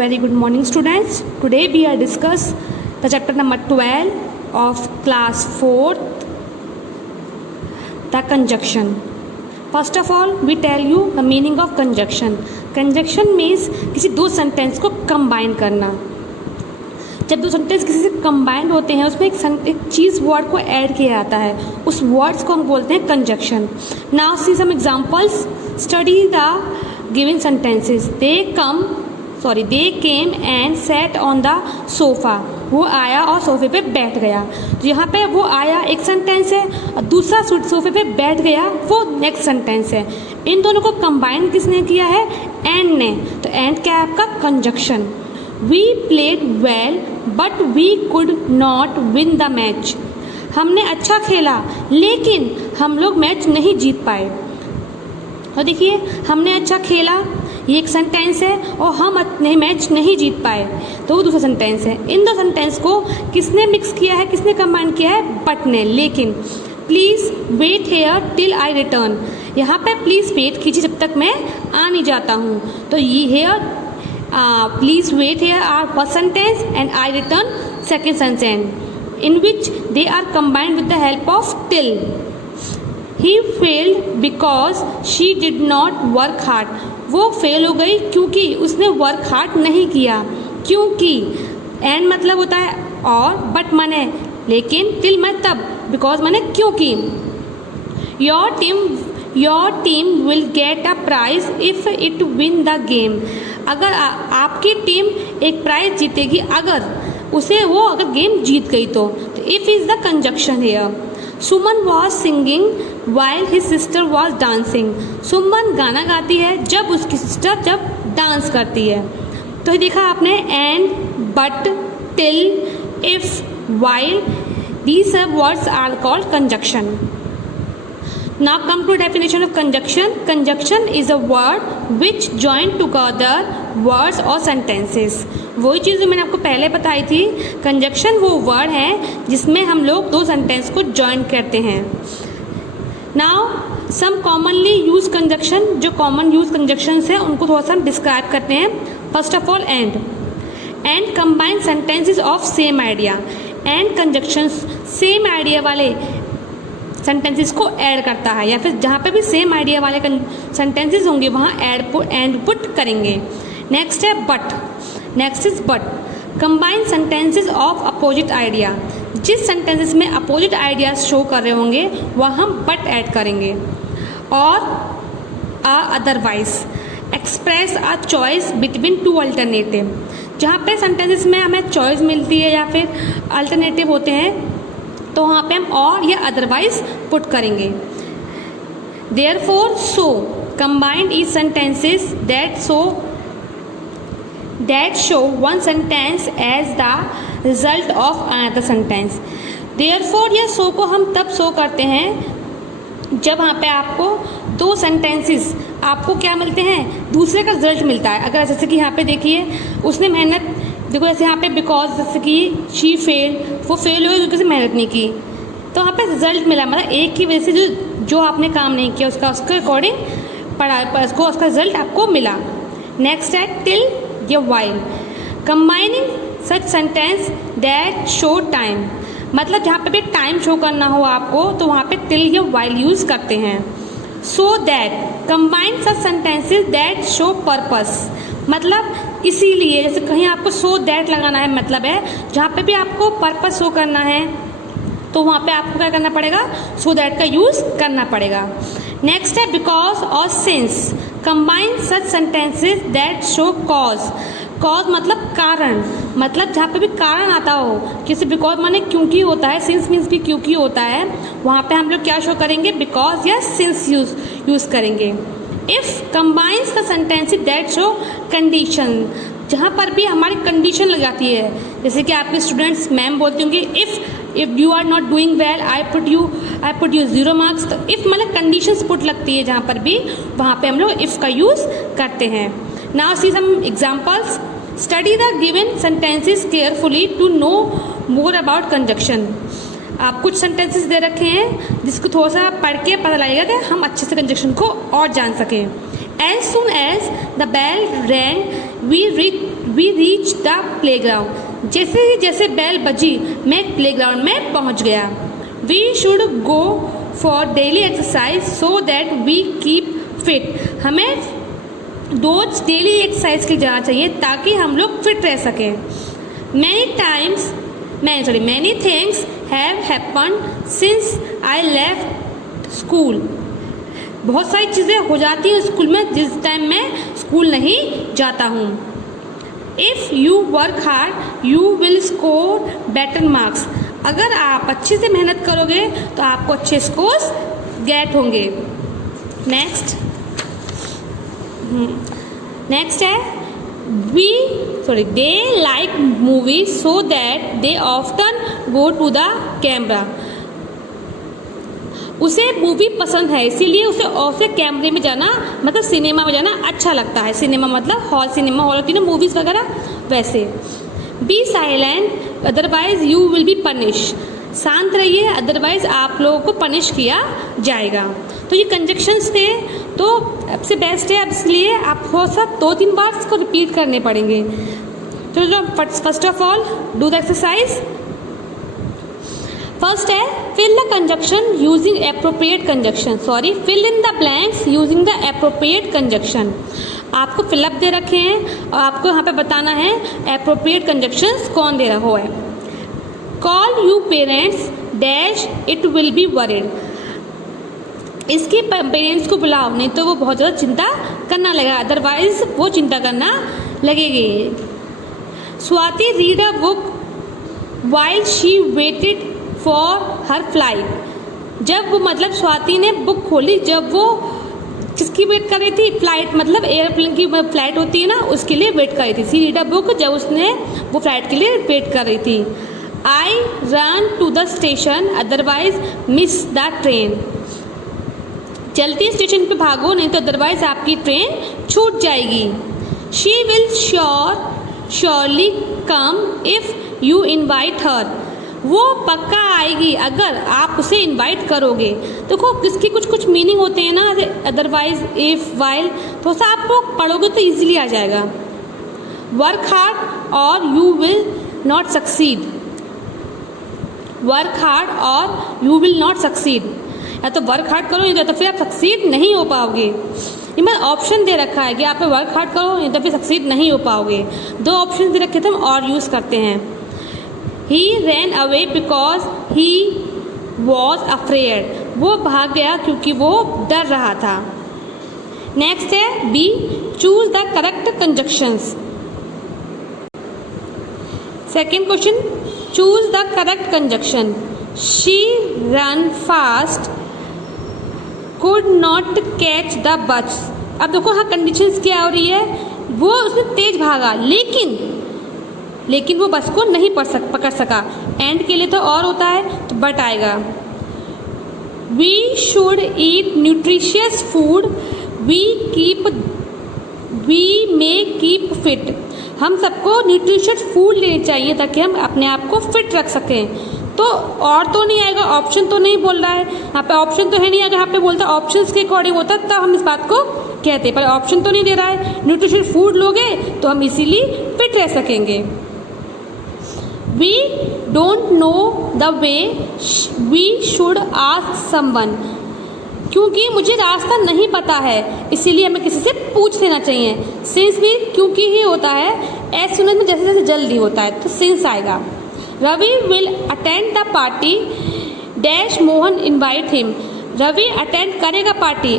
Very good morning, students. Today we are discuss the chapter number 12 of class 4th, the conjunction. First of all, we tell you the meaning of conjunction. Conjunction means किसी दो sentence को combine करना. जब दो sentence किसी से combined होते हैं उसमें एक चीज़ वर्ड को ऐड किया जाता है, उस वर्ड्स को हम बोलते हैं conjunction. Now see some examples. Study the given sentences. They came and set on the sofa. वो आया और सोफे पे बैठ गया. तो यहाँ पे वो आया एक सेंटेंस है और दूसरा सोफे पे बैठ गया वो नेक्स्ट सेंटेंस है. इन दोनों को कंबाइन किसने किया है? एंड ने. तो एंड क्या है आपका? Conjunction. We played well but we could not win the match. हमने अच्छा खेला लेकिन हम लोग मैच नहीं जीत पाए. और देखिए, हमने अच्छा खेला ये एक सेंटेंस है और हम अपने मैच नहीं जीत पाए तो वो दूसरा सेंटेंस है. इन दो सेंटेंस को किसने मिक्स किया है, किसने कंबाइन किया है? बट ने. लेकिन please wait here till I return. यहाँ पे प्लीज़ वेट कीजिए जब तक मैं आ नहीं जाता हूँ. तो ये here please wait here are first sentence and I return second sentence in which they are combined with the help of till. He failed because she did not work hard. वो फेल हो गई क्योंकि उसने work hard नहीं किया. क्योंकि and मतलब होता है और, बट माने लेकिन, टिल मैं तब, बिकॉज माने क्योंकि. Your team will get a prize if it win the game. अगर आपकी टीम एक प्राइज जीतेगी अगर गेम जीत गई तो if is the conjunction here. Suman was singing while his sister was dancing. Suman गाना गाती है जब उसकी सिस्टर डांस करती है. तो देखा आपने, and, but, till, if, while, these words are called conjunction. Now come to definition of conjunction. Conjunction is a word which join together words or sentences. वही चीज़ जो मैंने आपको पहले बताई थी. कंजंक्शन वो वर्ड है जिसमें हम लोग दो सेंटेंस को ज्वाइन करते हैं. Now some commonly use conjunction. जो कॉमन यूज कंजंक्शंस हैं उनको थोड़ा सा हम डिस्क्राइब करते हैं. First of all, and combine sentences of same idea. And conjunctions same idea वाले सेंटेंसेस को ऐड करता है, या फिर जहाँ पे भी सेम आइडिया वाले सेंटेंसेस होंगे वहाँ एंड पुट करेंगे. नेक्स्ट है but. Next is but. Combine sentences of opposite idea. जिस सेंटेंसेस में अपोजिट आइडियाज शो कर रहे होंगे वह हम बट ऐड करेंगे. और otherwise express a choice between two alternative. जहाँ पे सेंटेंसेस में हमें चॉइस मिलती है या फिर अल्टरनेटिव होते हैं तो वहाँ पे हम और या अदरवाइज पुट करेंगे. Therefore so combined is sentences that show one sentence as the result of another sentence. Therefore या so को हम तब शो करते हैं जब वहाँ पे आपको दो सेंटेंसेस आपको क्या मिलते हैं, दूसरे का रिजल्ट मिलता है. अगर जैसे कि यहाँ पे देखिए, उसने मेहनत, देखो जैसे यहाँ पे बिकॉज, जैसे कि शी फेल, वो फेल हुई क्योंकि मेहनत नहीं की, तो वहाँ पे रिजल्ट मिला. मतलब एक की वजह से जो आपने काम नहीं किया उसके अकॉर्डिंग उसका रिजल्ट आपको मिला. नेक्स्ट है टिल या while. Combining such sentence that show time. मतलब जहाँ पे भी टाइम शो करना हो आपको तो वहाँ पे टिल या वाइल यूज़ करते हैं. So that combine such sentences that show purpose. मतलब इसीलिए, जैसे कहीं आपको सो दैट लगाना है, मतलब है जहाँ पे भी आपको पर्पस शो करना है तो वहाँ पे आपको क्या करना पड़ेगा? सो दैट का यूज़ करना पड़ेगा. नेक्स्ट है बिकॉज और since. Combine such sentences that show cause. Cause मतलब कारण. मतलब जहाँ पे भी कारण आता हो, किसी बिकॉज माने क्योंकि होता है, सिंस मीन्स भी क्योंकि होता है, वहाँ पे हम लोग क्या शो करेंगे? बिकॉज या सिंस यूज़ करेंगे. If combines the sentences that show condition. जहाँ पर भी हमारी कंडीशन लग जाती है, जैसे कि आपके स्टूडेंट्स मैम बोलती होंगी if you are not doing well I put you 0 marks. तो इफ़ मतलब कंडीशंस पुट लगती है जहाँ पर भी, वहाँ पे हम लोग इफ़ का यूज़ करते हैं. Now see some examples. Study the given sentences carefully to know more about conjunction. आप कुछ सेंटेंसेस दे रखे हैं जिसको थोड़ा सा पढ़ के पता लगेगा कि हम अच्छे से कंजंक्शन को और जान सकें. As soon as the bell rang, we we reach the playground. जैसे ही जैसे बेल बजी मैं प्लेग्राउंड में पहुंच गया। We should go for daily exercise so that we keep fit. हमें रोज डेली एक्सरसाइज के लिए जाना चाहिए ताकि हम लोग फिट रह सकें। Many things have happened since I left school. बहुत सारी चीज़ें हो जाती हैं स्कूल में जिस टाइम मैं स्कूल नहीं जाता हूँ। If you work hard you will score better marks. अगर आप अच्छे से मेहनत करोगे तो आपको अच्छे स्कोर्स गेट होंगे। नेक्स्ट है they like movie so that they often go to the camera. उसे मूवी पसंद है इसीलिए उसे कैमरे में जाना मतलब सिनेमा में जाना अच्छा लगता है। सिनेमा मतलब हॉल, सिनेमा हॉल होती है ना मूवीज़ वगैरह, वैसे। Be silent otherwise you will be punish. शांत रहिए अदरवाइज आप लोगों को पनिश किया जाएगा। तो ये कंजक्शंस थे, तो सबसे बेस्ट है। अब इसलिए आप थोड़ा सा 2-3 बार इसको रिपीट करने पड़ेंगे। तो first of all do the exercise. First है fill the conjunction using appropriate conjunction. Fill in the blanks using the appropriate conjunction. आपको फिलअप दे रखे हैं और आपको यहाँ पे बताना है एप्रोप्रिएट कंजक्शंस कौन दे रहा है। Call you parents dash it will be worried. इसके पेरेंट्स को बुलाओ नहीं तो वो बहुत ज़्यादा चिंता करना लगेगा, अदरवाइज वो चिंता करना लगेगी। Swati read a book while she waited for her flight. जब वो मतलब स्वाति ने बुक खोली जब वो किसकी वेट कर रही थी, फ्लाइट मतलब एयरप्लेन की फ्लाइट होती है ना, उसके लिए वेट कर रही थी। शी रीड अ बुक जब उसने वो फ्लाइट के लिए वेट कर रही थी। I run to the station otherwise miss the train. जल्दी स्टेशन पे भागो नहीं तो अदरवाइज आपकी ट्रेन छूट जाएगी। She will surely come if you invite her. वो पक्का आएगी अगर आप उसे इनवाइट करोगे। देखो किसकी कुछ मीनिंग होते हैं ना, अदरवाइज, इफ, वाइल, तो सब आप लोग पढ़ोगे तो इजीली आ जाएगा। वर्क हार्ड और you will not succeed. Work hard और यू विल नॉट सक्सीड, या तो वर्क हार्ड करो या तो फिर आप सक्सीड नहीं हो पाओगे। ये मैं ऑप्शन दे रखा है कि आप वर्क हार्ड करो या तो फिर सक्सीड नहीं हो पाओगे। 2 ऑप्शन दे रखे थे हम और यूज़ करते हैं। He ran away because he was afraid. वो भाग गया क्योंकि वो डर रहा था। नेक्स्ट है B, choose the correct conjunctions. Second question, choose the correct conjunction. She run fast could not catch the bus. अब देखो हाँ कंडीशंस क्या हो रही है, वो उसने तेज भागा लेकिन वो बस को नहीं पकड़ सका। एंड के लिए तो और होता है तो बट आएगा। We should eat nutritious food we may keep fit. हम सबको न्यूट्रिशियस फूड लेने चाहिए ताकि हम अपने आप को फिट रख सकें। तो और तो नहीं आएगा, ऑप्शन तो नहीं बोल रहा है यहाँ पे, ऑप्शन तो है नहीं। अगर यहाँ पे बोलता ऑप्शंस के अकॉर्डिंग होता तब हम इस बात को कहते, पर ऑप्शन तो नहीं दे रहा है। न्यूट्रिशियस फूड लोगे तो हम इसीलिए फिट रह सकेंगे। We don't know the way we should ask someone. क्योंकि मुझे रास्ता नहीं पता है इसीलिए हमें किसी से पूछ लेना चाहिए। सिंस भी क्योंकि ही होता है, एज सुन में जैसे जैसे जल्दी होता है तो सिंस आएगा। Ravi will attend the party dash Mohan invite him. Ravi attend करेगा पार्टी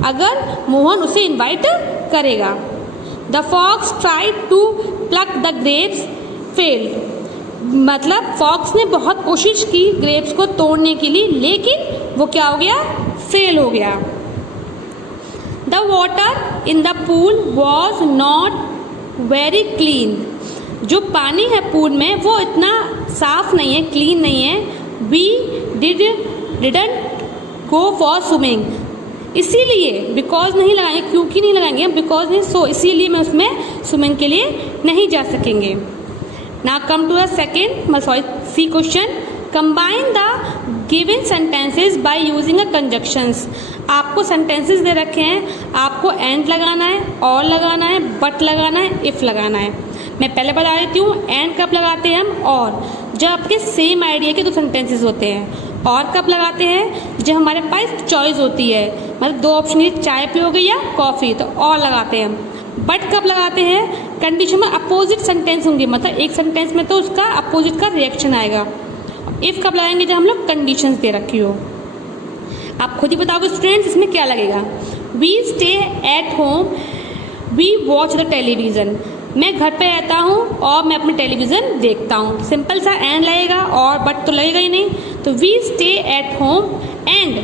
अगर मोहन उसे इनवाइट करेगा। The fox tried to pluck the grapes failed. मतलब फॉक्स ने बहुत कोशिश की ग्रेप्स को तोड़ने के लिए लेकिन वो क्या हो गया, फेल हो गया। The water in the pool was not very clean. जो पानी है पूल में वो इतना साफ नहीं है, क्लीन नहीं है। We didn't go for swimming. इसीलिए बिकॉज नहीं लगाएंगे, क्योंकि नहीं लगाएंगे, बिकॉज नहीं, सो इसीलिए मैं उसमें स्विमिंग के लिए नहीं जा सकेंगे। Now come to the C question. Combine the given sentences by using a conjunctions. आपको सेंटेंसेस दे रखे हैं, आपको एंड लगाना है, और लगाना है, बट लगाना है, इफ़ लगाना है। मैं पहले बता देती हूँ, एंड कब लगाते हैं हम, और जब आपके सेम आइडिया के दो सेंटेंसेस होते हैं। और कब लगाते हैं, जब हमारे पास चॉइस होती है, मतलब दो ऑप्शन है, चाय पियोगे या कॉफ़ी, तो और लगाते हैं। बट कब लगाते हैं, कंडीशन में अपोजिट सेंटेंस होंगे, मतलब एक सेंटेंस में तो उसका अपोजिट का रिएक्शन आएगा। इफ़ कब लगाएंगे, जब हम लोग कंडीशंस दे रखी हो। आप खुद ही बताओगे स्टूडेंट्स इसमें क्या लगेगा। We stay at home, we watch the television. मैं घर पे रहता हूँ और मैं अपने टेलीविज़न देखता हूँ। सिंपल सा एंड लगेगा, और बट तो लगेगा ही नहीं। तो we stay at home and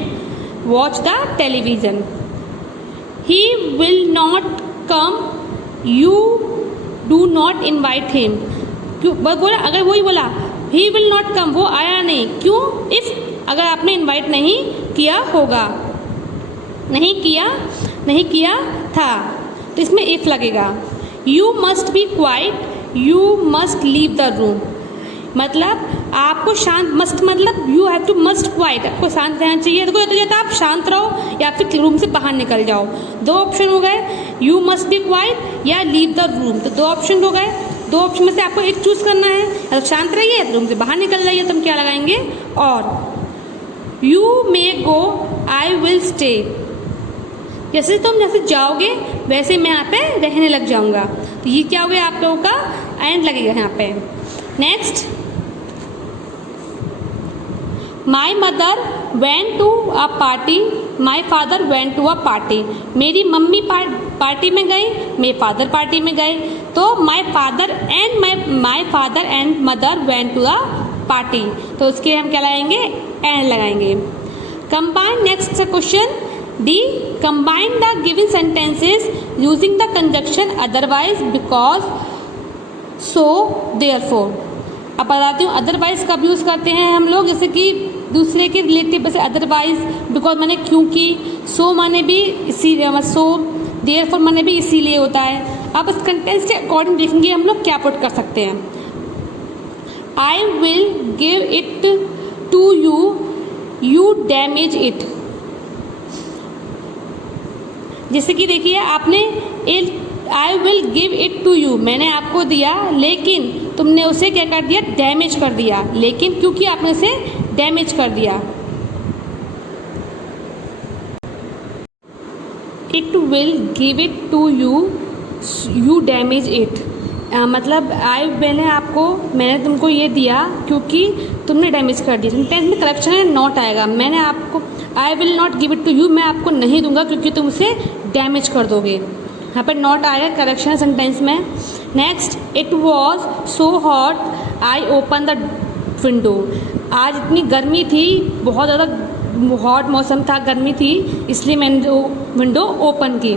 watch the television. He will not come, you do not invite him. क्यों बोला, अगर वही बोला ही विल नॉट कम, वो आया नहीं, क्यों, इफ़ अगर आपने इन्वाइट नहीं किया होगा, नहीं किया था, तो इसमें इफ़ लगेगा। You must be quite, you must leave the room. मतलब आपको शांत, मस्ट मतलब you have to must quite, आपको शांत रहना चाहिए। देखो तो जाता आप शांत रहो या फिर रूम से बाहर निकल जाओ। दो ऑप्शन हो गए, यू मस्ट बी क्वाइट या लीव द रूम, तो दो ऑप्शन हो गए। दो ऑप्शन में से आपको एक चूज करना है, या तो शांत रहिए या रूम से बाहर निकल जाइए। तो हम क्या लगाएंगे, और। You may go, I will stay. जैसे तुम जैसे जाओगे वैसे मैं यहाँ पे रहने लग जाऊँगा। तो ये क्या हो गया, आप लोगों का एंड लगेगा यहाँ पे। Next, my mother went to a party, my father went to a party. मेरी मम्मी पार्टी में गई, मेरे फादर पार्टी में गए। तो my father and mother went to a party, तो उसके हम क्या लगाएंगे, एंड लगाएंगे। Combine, next question D, combine the given sentences using the conjunction otherwise, because, so, therefore. अब बताती हूँ अदरवाइज कब यूज़ करते हैं हम लोग, जैसे कि दूसरे के रिलेटिव, जैसे अदरवाइज, बिकॉज माने क्योंकि, सो माने भी इसीलिए, सो, देयरफॉर माने भी इसीलिए होता है। अब इस कंटेंस के अकॉर्डिंग देखेंगे हम लोग क्या पुट कर सकते हैं। I will give it to you, you damage it. जैसे कि देखिए आपने I will give it to you, मैंने आपको दिया लेकिन तुमने उसे क्या कर दिया, डैमेज कर दिया। लेकिन क्योंकि आपने उसे डैमेज कर दिया। It will give it to you, you damage it. मतलब मैंने तुमको ये दिया क्योंकि तुमने डैमेज कर दिया। सेंटेंस में करेक्शन है, नॉट आएगा। मैंने आपको, I will not give it to you, मैं आपको नहीं दूंगा क्योंकि तुम उसे डैमेज कर दोगे। यहाँ पर नॉट आएगा, करेक्शन सेंटेंस में। Next, it was so hot, I open the window. आज इतनी गर्मी थी, बहुत ज़्यादा हॉट मौसम था, गर्मी थी, इसलिए मैंने विंडो ओपन की।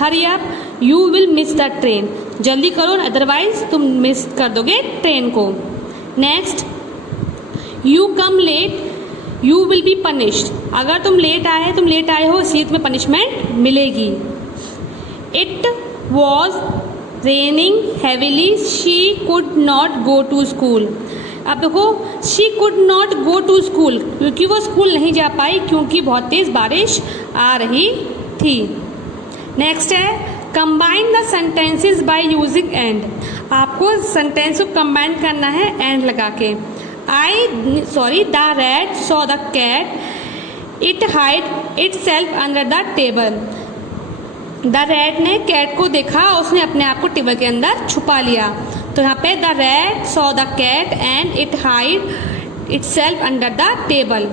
Hurry up, you will miss the train. जल्दी करो, अदरवाइज तुम मिस कर दोगे ट्रेन को। Next, you come late, you will be punished. अगर तुम लेट आए हो, इसलिए तुम्हें पनिशमेंट मिलेगी। It was raining heavily, she could not go to school. अब देखो, she could not go to school, क्योंकि वो स्कूल नहीं जा पाई क्योंकि बहुत तेज़ बारिश आ रही थी। नेक्स्ट है, combine the sentences by using and. आपको सेंटेंस को कंबाइन करना है एंड लगा के। The rat saw the cat, it hide itself under the table. The rat ने कैट को देखा, उसने अपने आप को टेबल के अंदर छुपा लिया। तो यहाँ पे the rat saw the cat and it hide itself under the table.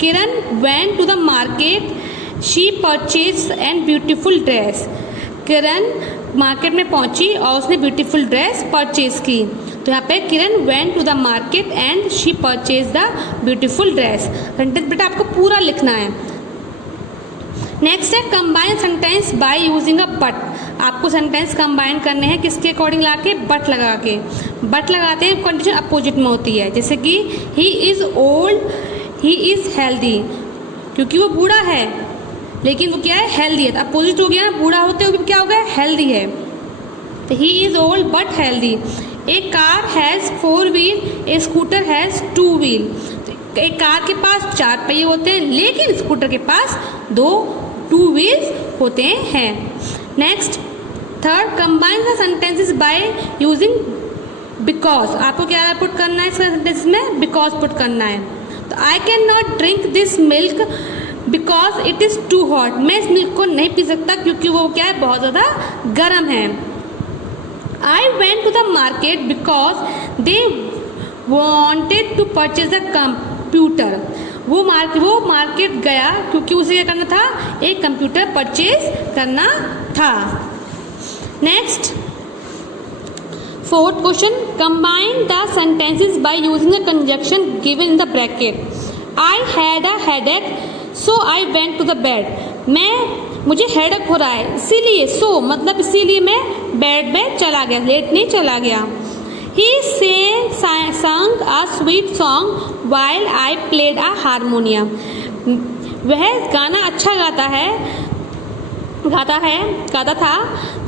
Kiran went to the market, she purchase an beautiful dress. Kiran market में पहुंची और उसने ब्यूटीफुल ड्रेस परचेज की। तो यहाँ पे Kiran went to the market and she purchase the beautiful dress. Sentence बेटा आपको पूरा लिखना है। नेक्स्ट है, combine sentence by using a but. आपको सेंटेंस कंबाइन करने हैं किसके अकॉर्डिंग ला के, बट लगा के। बट लगाते हैं कंडीशन अपोजिट में होती है, जैसे कि he is old, he is healthy, क्योंकि वो बूढ़ा है लेकिन वो क्या है, हेल्दी है। तो अपोजिट हो गया ना, बूढ़ा होते हुए क्या हो गया, हेल्दी है। He is old but healthy. A car has 4 wheel, A scooter has 2 wheel. एक कार के पास 4 पहिए होते हैं, लेकिन स्कूटर के पास 2 व्हील्स होते हैं। Next, third, combine the sentences by using because. आपको क्या पुट करना है इस सेंटेंस में? बिकॉज पुट करना है। तो I can not drink this milk because it is too hot. मैं इस मिल्क को नहीं पी सकता क्योंकि वो क्या है, बहुत ज़्यादा गर्म है। I went to the market because they wanted to purchase a computer. वो मार्केट गया क्योंकि उसे क्या करना था, एक कंप्यूटर परचेज करना था। Next, fourth question, combine the sentences by using the conjunction given in the bracket. I had a headache so I went to the bed. मुझे हेडेक हो रहा है इसीलिए, सो मतलब इसीलिए मैं बेड में चला गया, लेटने चला गया। He sang a sweet song while I played a harmonium. वह गाना अच्छा गाता था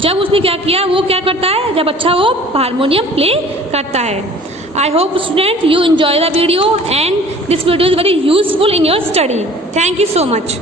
जब उसने क्या किया, वो क्या करता है जब अच्छा वो हारमोनियम प्ले करता है। I hope student you enjoy the video and this video is very useful in your study. Thank you so much.